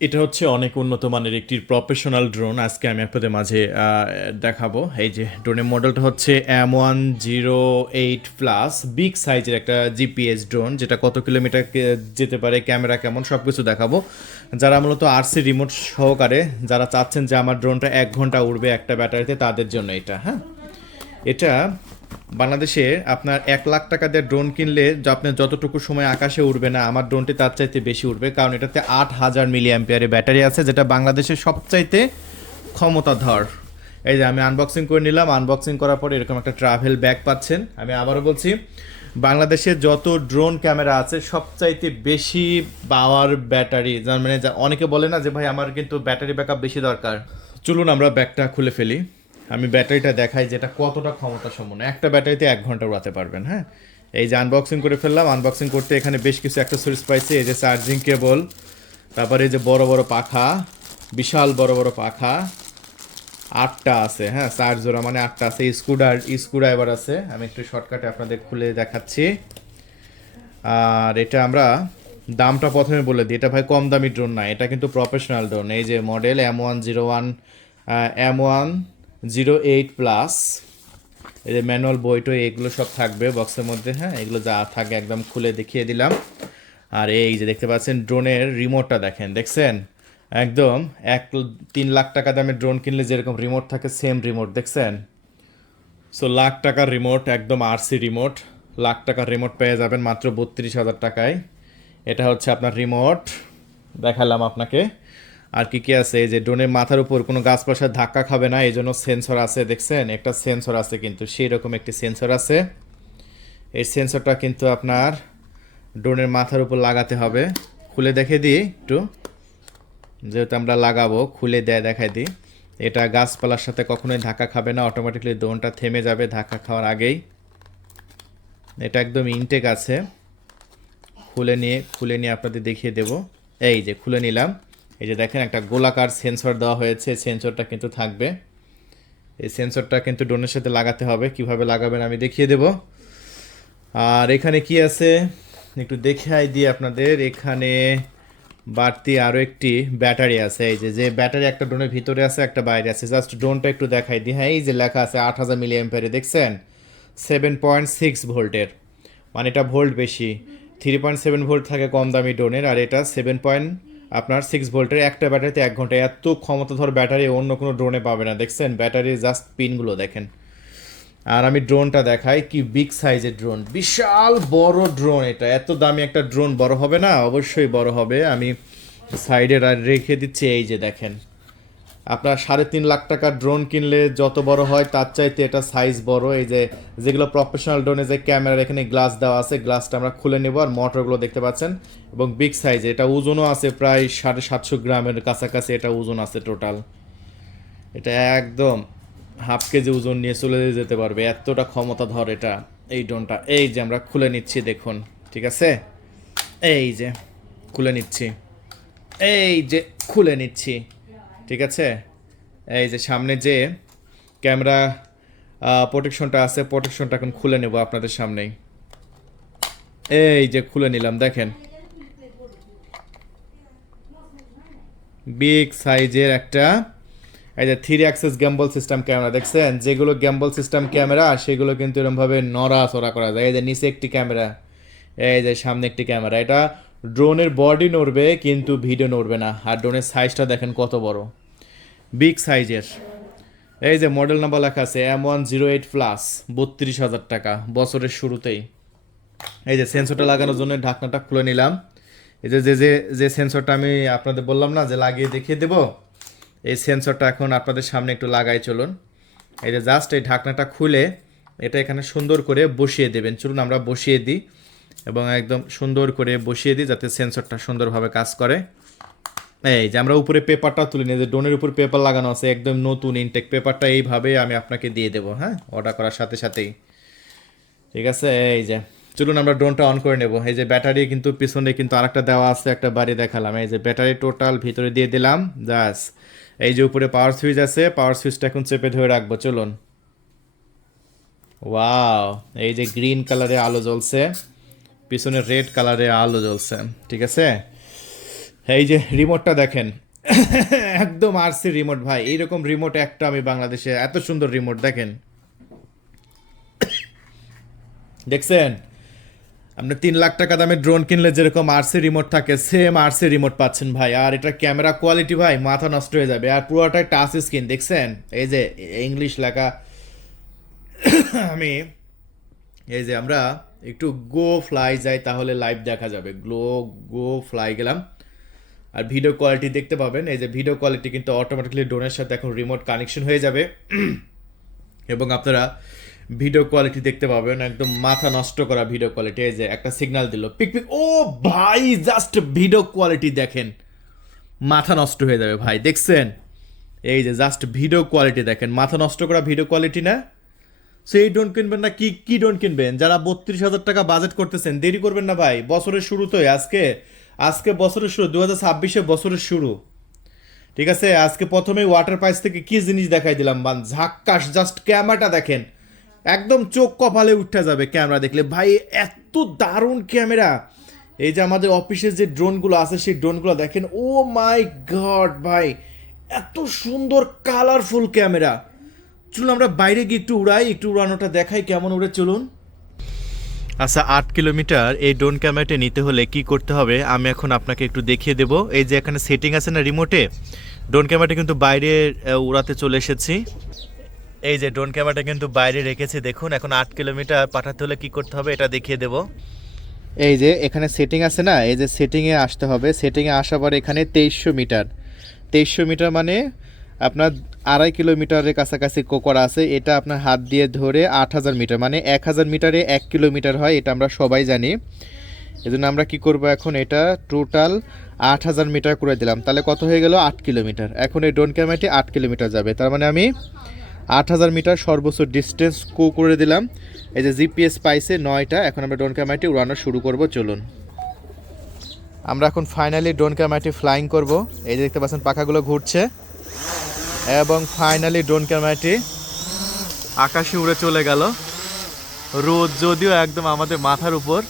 এটা হচ্ছে অনেক উন্নত মানের একটি প্রফেশনাল ড্রোন। আজকে আমি আপনাদের মাঝে দেখাবো। এই যে ড্রোনের মডেলটা হচ্ছে M108 প্লাস, বিগ সাইজের একটা জিপিএস ড্রোন, যেটা কত কিলোমিটার যেতে পারে, ক্যামেরা কেমন, সব কিছু দেখাবো। যারা মূলত আরসি রিমোট সহকারে যারা চাচ্ছেন যে আমার ড্রোনটা 1 ঘন্টা উড়বে একটা ব্যাটারিতে, তাদের জন্য এটা। হ্যাঁ, এটা বাংলাদেশে আপনার 1 লাখ টাকা দিয়ে ড্রোন কিনলে আপনার যতটুকু সময় আকাশে উড়বে না, আমার ড্রোনটি তার চাইতে বেশি উঠবে, কারণ এটাতে 8,000 মিলি অ্যাম্পিয়ারের ব্যাটারি আছে, যেটা বাংলাদেশের সবচাইতে ক্ষমতাধর। এই যে আমি আনবক্সিং করে নিলাম, আনবক্সিং করার পরে এরকম একটা ট্রাভেল ব্যাগ পাচ্ছেন। আমি আবারও বলছি, বাংলাদেশে যত ড্রোন ক্যামেরা আছে সবচাইতে বেশি পাওয়ার ব্যাটারি, যার মানে অনেকে বলে না যে ভাই আমার কিন্তু ব্যাটারি ব্যাকআপ বেশি দরকার। চলুন আমরা ব্যাগটা খুলে ফেলি, আমি ব্যাটারিটা দেখাই যেটা কতটা ক্ষমতা সম্পন্ন। একটা ব্যাটারিতে 1 ঘন্টা উড়াতে পারবেন। হ্যাঁ, এই যে আনবক্সিং করে ফেললাম। আনবক্সিং করতে এখানে বেশ কিছু অ্যাক্সেসরিজ পাইছি। এই যে চার্জিং কেবল, তারপরে এই যে বড় বড় পাখা, বিশাল বড় বড় পাখা 8টা আছে। হ্যাঁ, 4 জোড়া মানে 8টা আছে। স্ক্রুড্রাইভার আছে, আমি একটু শর্টকাটে আপনাদের খুলে দেখাচ্ছি। আর এটা আমরা দামটা প্রথমে বলে দিই, এটা ভাই কম দামি ড্রোন না, এটা কিন্তু প্রফেশনাল ড্রোন। এই যে মডেল M108 প্লাস। এই যে ম্যানুয়াল বইটো এগুলো সব থাকবে বক্সের মধ্যে। হ্যাঁ, এগুলো যা থাকে একদম খুলে দেখিয়ে দিলাম। আর এই যে দেখতে পাচ্ছেন ড্রোনের রিমোটটা, দেখছেন একদম 3 লাখ টাকা দামের ড্রোন কিনলে যেরকম রিমোট থাকে, সেম রিমোট দেখছেন। সো লাখ টাকার রিমোট, একদম আরসি রিমোট। লাখ টাকার রিমোট পেয়ে যাবেন মাত্র 32,000 টাকায়। এটা হচ্ছে আপনার রিমোট, দেখালাম আপনাকে। আর কি কি আছে, এই যে ড্রোনের মাথার উপর কোনো গাছপাশা ধাক্কা খাবে না, এই জন্য সেন্সর আছে, দেখছেন একটা সেন্সর আছে, কিন্তু সেই রকম একটি সেন্সর আছে। এই সেন্সরটা কিন্তু আপনার ড্রোনের মাথার উপর লাগাতে হবে। খুলে দেখে দিই একটু, যেহেতু আমরা লাগাবো খুলে দেখাই দিই। এটা গাছপালার সাথে কখনোই ধাক্কা খাবে না, অটোমেটিকলি ড্রোনটা থেমে যাবে ধাক্কা খাওয়ার আগেই। এটা একদম ইনটেক আছে। খুলে নিয়ে আপনাদের দেখিয়ে দেব। এই যে খুলে নিলাম। এই যে দেখেন একটা গোলাকার সেন্সর দেওয়া হয়েছে, সেন্সরটা কিন্তু থাকবে। এই সেন্সরটা কিন্তু ড্রোনের সাথে লাগাতে হবে, কিভাবে লাগাবেন আমি দেখিয়ে দেব। আর এখানে কি আছে একটু দেখাই দিই আপনাদের। এখানে বাড়তি আরও একটি ব্যাটারি আছে। এই যে ব্যাটারি একটা ড্রোনের ভিতরে আছে, একটা বাইরে আছে। জাস্ট ড্রোনটা একটু দেখাই দিই। হ্যাঁ, এই যে লেখা আছে 8,000 মিলি অ্যাম্পিয়ারে, দেখছেন 7.6 ভোল্টের, মানে এটা ভোল্ট বেশি। 3.7 ভোল্ট থাকে কম দামি ড্রোনের, আর এটা 7.6 ভোল্টের। একটা ব্যাটারিতে 1 ঘন্টা, এত ক্ষমতাধর ব্যাটারি অন্য কোনো ড্রোনে পাবে না। দেখছেন ব্যাটারির জাস্ট পিনগুলো দেখেন। আর আমি ড্রোনটা দেখাই, কি বিগ সাইজের ড্রোন, বিশাল বড় ড্রোন। এটা এত দামি একটা ড্রোন বড় হবে না? অবশ্যই বড় হবে। আমি সাইডে রেখে দিচ্ছি। এই যে দেখেন, আপনার 3.5 লাখ টাকার ড্রোন কিনলে যত বড় হয় তার চাইতে এটা সাইজ বড়। এই যে যেগুলো প্রফেশনাল ড্রোনে যে ক্যামেরার এখানে গ্লাস দেওয়া আছে, গ্লাসটা আমরা খুলে নেব। আর মোটরগুলো দেখতে পাচ্ছেন, এবং বিগ সাইজ। এটা ওজনও আছে প্রায় 750 গ্রামের কাছাকাছি, এটা ওজন আছে টোটাল। এটা একদম হাফ কেজি ওজন নিয়ে চলে যেতে পারবে, এতটা ক্ষমতা ধর এটা এই ড্রোনটা। এই যে আমরা খুলে নিচ্ছি, দেখুন। ঠিক আছে, এই যে খুলে নিচ্ছি, এই যে খুলে নিচ্ছি। ঠিক আছে, এই যে সামনে যে ক্যামেরা প্রোটেকশনটা আছে, প্রোটেকশনটা এখন খুলে নেব আপনাদের সামনেই। এই যে খুলে নিলাম, দেখেন বিগ সাইজের একটা, এই যে 3 অ্যাক্সেস গ্যাম্বল সিস্টেম ক্যামেরা, দেখছেন যেগুলো গ্যাম্বল সিস্টেম ক্যামেরা সেগুলো কিন্তু এরকমভাবে নড়াচড়া করা যায়। এই যে নিচে একটি ক্যামেরা, এই যে সামনে একটি ক্যামেরা। এটা ড্রোনের বডি নড়বে কিন্তু ভিডিও নড়বে না। আর ড্রোনের সাইজটা দেখেন কত বড়, বিগ সাইজের। এই যে মডেল নাম্বার লেখা আছে M108 প্লাস, 32,000 টাকা বছরের শুরুতেই। এই যে সেন্সরটা লাগানোর জন্য ঢাকনাটা খুলে নিলাম। এই যে যে যে যে সেন্সরটা আমি আপনাদের বললাম না যে লাগিয়ে দেখিয়ে দেব, এই সেন্সরটা এখন আপনাদের সামনে একটু লাগাই চলুন। এই যে জাস্ট এই ঢাকনাটা খুলে এটা এখানে সুন্দর করে বসিয়ে দেবেন। চলুন আমরা বসিয়ে দিই, এবং একদম সুন্দর করে বসিয়ে দিই যাতে সেন্সরটা সুন্দরভাবে কাজ করে। এই যে আমরা উপরে পেপারটা তুলে নিই, যে ড্রোনের উপর পেপার লাগানো আছে একদম নতুন ইনটেক পেপারটা, এইভাবে আমি আপনাকে দিয়ে দেবো। হ্যাঁ, অর্ডার করার সাথে সাথেই। ঠিক আছে, এই যে চলুন আমরা ড্রোনটা অন করে নেব। এই যে ব্যাটারি কিন্তু পিছনে কিন্তু আরেকটা দেওয়া আছে, একটা বাড়ি দেখালাম। এই যে ব্যাটারি টোটাল ভিতরে দিয়ে দিলাম জাস্ট। এই যে উপরে পাওয়ার সুইচ আছে, পাওয়ার সুইচটা এখন চেপে ধরে রাখবো। চলুন। ওয়াও, এই যে গ্রিন কালারে আলো জ্বলছে, পিছনে রেড কালারে আলো জ্বলছে। ঠিক আছে, এই যে রিমোটটা দেখেন, একদম আরসি রিমোট ভাই। এইরকম রিমোট একটা আমি বাংলাদেশে, এত সুন্দর রিমোট দেখেন, দেখছেন? আপনি 3 লাখ টাকা দামে ড্রোন কিনলে যেরকম আরসি রিমোট থাকে, সেম আরসি রিমোট পাচ্ছেন ভাই। আর এটা ক্যামেরা কোয়ালিটি ভাই মাথা নষ্ট হয়ে যাবে। আর পুরোটাই টাচ স্ক্রিন, দেখছেন? এই যে ইংলিশ লেখা। আমি এই যে আমরা একটু গো ফ্লাই যাই তাহলে লাইভ দেখা যাবে। গো ফ্লাই গেলাম, আর ভিডিও কোয়ালিটি দেখতে পাবেন। এই যে ভিডিও কোয়ালিটি কিন্তু অটোমেটিকলি ড্রোনের সাথে এখন রিমোট কানেকশন হয়ে যাবে, এবং আপনারা ভিডিও কোয়ালিটি দেখতে পাবেন, একদম মাথা নষ্ট করা ভিডিও কোয়ালিটি। এই যে একটা সিগন্যাল দিল, পিক পিক, ও ভাই জাস্ট ভিডিও কোয়ালিটি দেখেন, মাথা নষ্ট হয়ে যাবে ভাই, দেখছেন? এই যে জাস্ট ভিডিও কোয়ালিটি দেখেন, মাথা নষ্ট করা ভিডিও কোয়ালিটি না? সো এই ড্রোন কিনবেন না, কি ড্রোন কিনবেন? যারা 32,000 টাকা বাজেট করতেছেন, দেরি করবেন না ভাই। বছরের শুরুতেই আজকে বছরের শুরু, 2026 বছরের শুরু, ঠিক আছে? আজকে প্রথমে ওয়াটার প্রাইস থেকে কি জিনিস দেখাই দিলাম, বান ঝাক্কাস। জাস্ট ক্যামেরাটা দেখেন, একদম চোখ কপালে উঠে যাবে ক্যামেরা দেখলে ভাই, এত দারুণ ক্যামেরা। এই যে আমাদের অফিসের যে ড্রোনগুলো আছে, সেই ড্রোনগুলো দেখেন, ও মাই গড ভাই, এত সুন্দর কালারফুল ক্যামেরা। চলুন আমরা বাইরে গিয়ে একটু উড়াই, একটু উড়ানোটা দেখাই কেমন উড়ে, চলুন। আচ্ছা, 8 কিলোমিটার এই ড্রোন ক্যামেরাটা নিতে হলে কি করতে হবে আমি এখন আপনাকে একটু দেখিয়ে দেব। এই যে এখানে সেটিং আছে না রিমোটে, ড্রোন ক্যামেরাটা কিন্তু বাইরে উড়াতে চলে এসেছি। এই যে ড্রোন ক্যামেরাটা কিন্তু বাইরে রেখেছি, দেখুন। এখন 8 কিলোমিটার পাঠাতে হলে কি করতে হবে এটা দেখিয়ে দেব। এই যে এখানে সেটিং আছে না, এই যে সেটিংয়ে আসতে হবে। সেটিংয়ে আসার পর এখানে 2300 মিটার, 2300 মিটার মানে আপনার 2.5 কিলোমিটারের কাছাকাছি করা আছে। এটা আপনার হাত দিয়ে ধরে 8000 মিটার, মানে 1000 মিটারে 1 কিলোমিটার হয়, এটা আমরা সবাই জানি। এই জন্য আমরা কি করব, এখন এটা টোটাল 8000 মিটার করে দিলাম, তাহলে কত হয়ে গেল? 8 কিলোমিটার। এখন এই ড্রোন ক্যামেরাটি 8 কিলোমিটার যাবে, তার মানে আমি 8000 মিটার সর্বোচ্চ ডিস্টেন্স করে দিলাম। এই যে জিপিএস পাইছে 9টা। এখন আমরা ড্রোন ক্যামেরাটি উড়ানো শুরু করব, চলুন। আমরা এখন ফাইনালি ড্রোন ক্যামেরাটি ফ্লাইং করব। এই যে দেখতে পাচ্ছেন পাখাগুলো ঘুরছে, এবং ফাইনালি ড্রোন ক্যামেরাটি আকাশে উড়ে চলে গেল। রোদ যদিও একদম আমাদের মাথার উপর।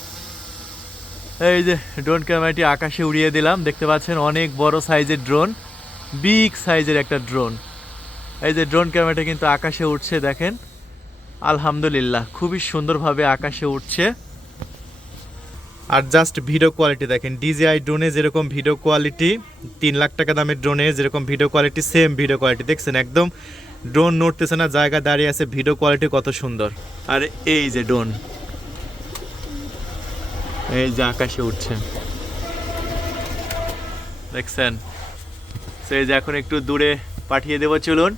এই যে ড্রোন ক্যামেরাটি আকাশে উড়িয়ে দিলাম, দেখতে পাচ্ছেন অনেক বড় সাইজের ড্রোন, বিগ সাইজের একটা ড্রোন। এই যে ড্রোন ক্যামেরাটা কিন্তু আকাশে উঠছে, দেখেন। আলহামদুলিল্লাহ, খুবই সুন্দরভাবে আকাশে উঠছে। আর জাস্ট ভিডিও কোয়ালিটি দেখেন, ডিজিআই ড্রোনে যেরকম ভিডিও কোয়ালিটি, 3 লাখ টাকা দামের ড্রোনে যেরকম video quality, same video quality, দেখছেন? একদম ড্রোন নড়তেছে না, জায়গা দাঁড়িয়ে আছে, ভিডিও কোয়ালিটি কত সুন্দর। আর এই যে ড্রোন, এই যে আকাশে উঠছে, দেখছেন? সেই যে এখন একটু দূরে পাঠিয়ে দেবো, চলুন।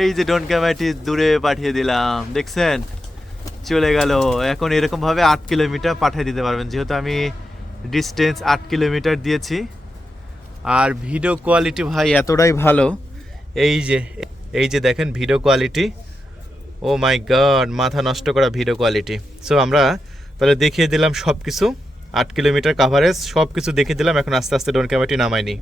এই যে ড্রোন ক্যামেরাটি দূরে পাঠিয়ে দিলাম, দেখছেন? চলে গেল। এখন এরকমভাবে 8 কিলোমিটার পাঠিয়ে দিতে পারবেন, যেহেতু আমি ডিস্টেন্স 8 কিলোমিটার দিয়েছি। আর ভিডিও কোয়ালিটি ভাই এতটাই ভালো, এই যে দেখেন ভিডিও কোয়ালিটি, ও মাই গড, মাথা নষ্ট করা ভিডিও কোয়ালিটি। সো আমরা তাহলে দেখিয়ে দিলাম সব কিছু, 8 কিলোমিটার কাভারেজ সব কিছু দেখিয়ে দিলাম। এখন আস্তে আস্তে ড্রোন ক্যামেরাটি নামাইনি।